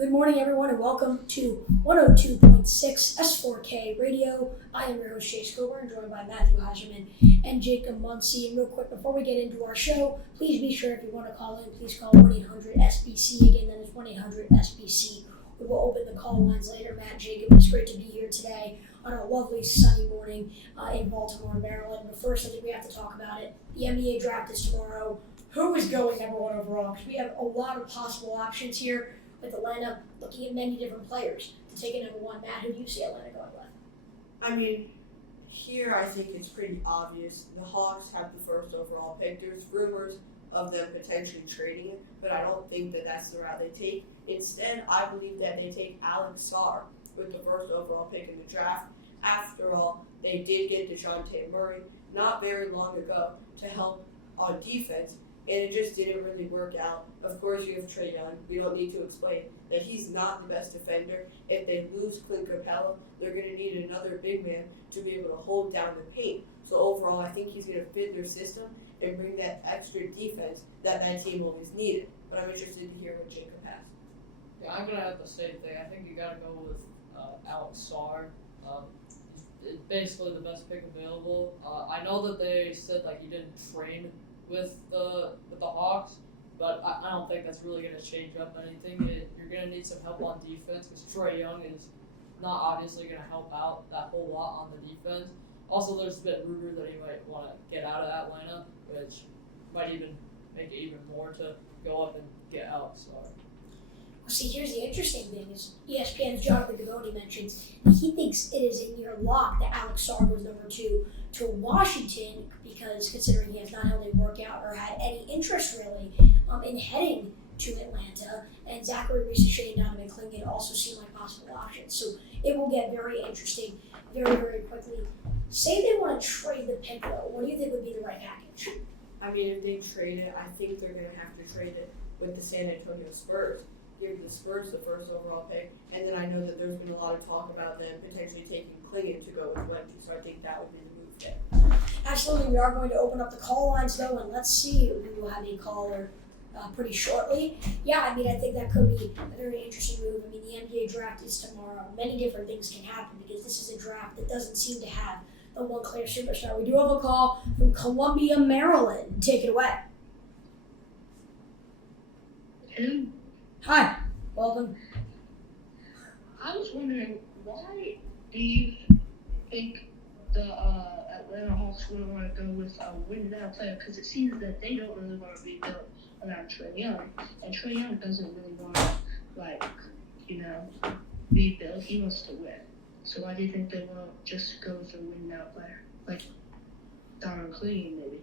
Good morning, everyone, and welcome to 102.6 S4K Radio. I am your host, Chase Coburn, joined by Matthew Heiserman and Jacob Muncie. And real quick, before we get into our show, please be sure if you want to call in, please call 1-800-SBC. Again, that is 1-800-SBC. We will open the call lines later. Matt, Jacob, it's great to be here today on a lovely sunny morning in Baltimore, Maryland. But first, I think we have to talk about it. The NBA draft is tomorrow. Who is going number one overall? Because we have a lot of possible options here, with Atlanta looking at many different players to take a number one. Matt, who do you see Atlanta going with? I mean, here I think it's pretty obvious. The Hawks have the first overall pick. There's rumors of them potentially trading it, but I don't think that that's the route they take. Instead, I believe that they take Alex Sarr with the first overall pick in the draft. After all, they did get DeJounte Murray not very long ago to help on defense, and it just didn't really work out. Of course, you have Trae Young. We don't need to explain that he's not the best defender. If they lose Clint Capella, they're going to need another big man to be able to hold down the paint. So overall, I think he's going to fit their system and bring that extra defense that team always needed. But I'm interested to hear what Jacob has. Yeah, I'm going to have the same thing. I think you got to go with Alex Sarr. He's basically the best pick available. I know that they said he didn't train with the Hawks, but I don't think that's really going to change up anything. You're going to need some help on defense because Trae Young is not obviously going to help out that whole lot on the defense. Also, there's been rumor that he might want to get out of Atlanta, which might even make it even more to go up and get Alex Sarr. Well, see, here's the interesting thing is ESPN's Jonathan Givony mentions that he thinks it is a near lock that Alex Sarr goes number 2 to Washington because considering he has not held a workout or had any interest really in heading to Atlanta, and Zachary Reese and Donovan Clingan also seem like possible options. So it will get very interesting very, very quickly. Say they want to trade the pick though, what do you think would be the right package? I mean, if they trade it, I think they're going to have to trade it with the San Antonio Spurs. Give the Spurs the first overall pick, and then I know that there's been a lot of talk about them potentially taking Clingan to go with Wemby, so I think that would be the move there. Absolutely, we are going to open up the call lines though, and let's see, we will have a caller pretty shortly. Yeah, I mean, I think that could be a very interesting move. I mean, the NBA draft is tomorrow. Many different things can happen because this is a draft that doesn't seem to have the one clear superstar. We do have a call from Columbia, Maryland. Take it away. Hello. Hi, welcome. I was wondering, why do you think the Atlanta Hawks would want to go with a win-now player? Because it seems that they don't really want to be built around Trae Young, and Trae Young doesn't really want to, be built. He wants to win. So why do you think they won't just go with a win-now player, like Donovan Clingan maybe?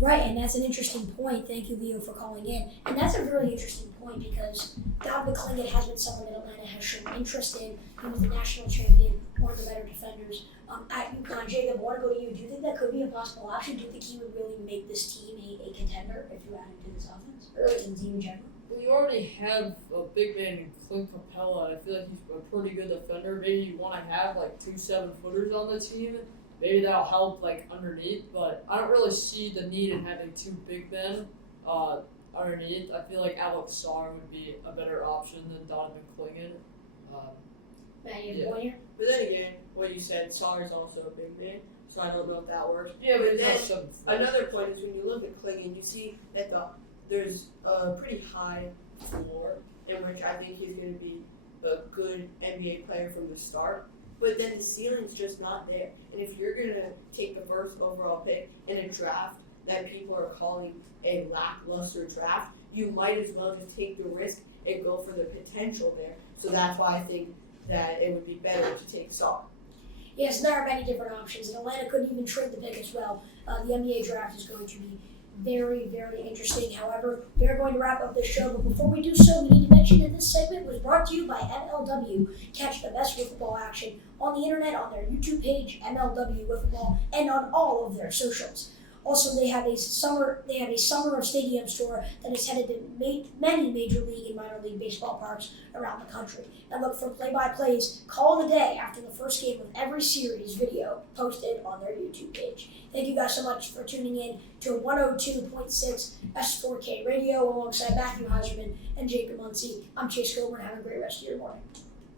Right, and that's an interesting point. Thank you, Leo, for calling in. And that's a really interesting point because Donovan Clingan has been someone that Atlanta has shown interest in. He was the national champion, one of the better defenders. At UConn, Jacob, I want to go to you. Do you think that could be a possible option? Do you think he would really make this team a contender if you add him to this offense? Or to the team in general? Well, you already have a big man in Clint Capella. I feel like he's a pretty good defender. Maybe you want to have 2 7-footers on the team. Maybe that'll help underneath, but I don't really see the need in having 2 big men underneath. I feel like Alex Sarr would be a better option than Donovan Clingan. Matt, you have a point here? But then again, what you said, Sarr is also a big man, so I don't know if that works. Yeah, but then another point is when you look at Clingan, you see that there's a pretty high floor in which I think he's going to be a good NBA player from the start. But then the ceiling's just not there. And if you're going to take the first overall pick in a draft that people are calling a lackluster draft, you might as well just take the risk and go for the potential there. So that's why I think that it would be better to take Sarr. Yes, there are many different options, and Atlanta couldn't even trade the pick as well. The NBA draft is going to be very, very interesting. However, we are going to wrap up this show, but before we do so, we need to mention that this segment was brought to you by MLW. Catch the best football action on the internet, on their YouTube page, MLW Football, and on all of their socials. Also, they have a summer of stadiums tour that is headed to many major league and minor league baseball parks around the country. And look for play-by-plays call of the day after the first game of every series video posted on their YouTube page. Thank you guys so much for tuning in to 102.6 S4K Radio alongside Matthew Heiserman and Jacob Muncie. I'm Chase Coburn. Have a great rest of your morning.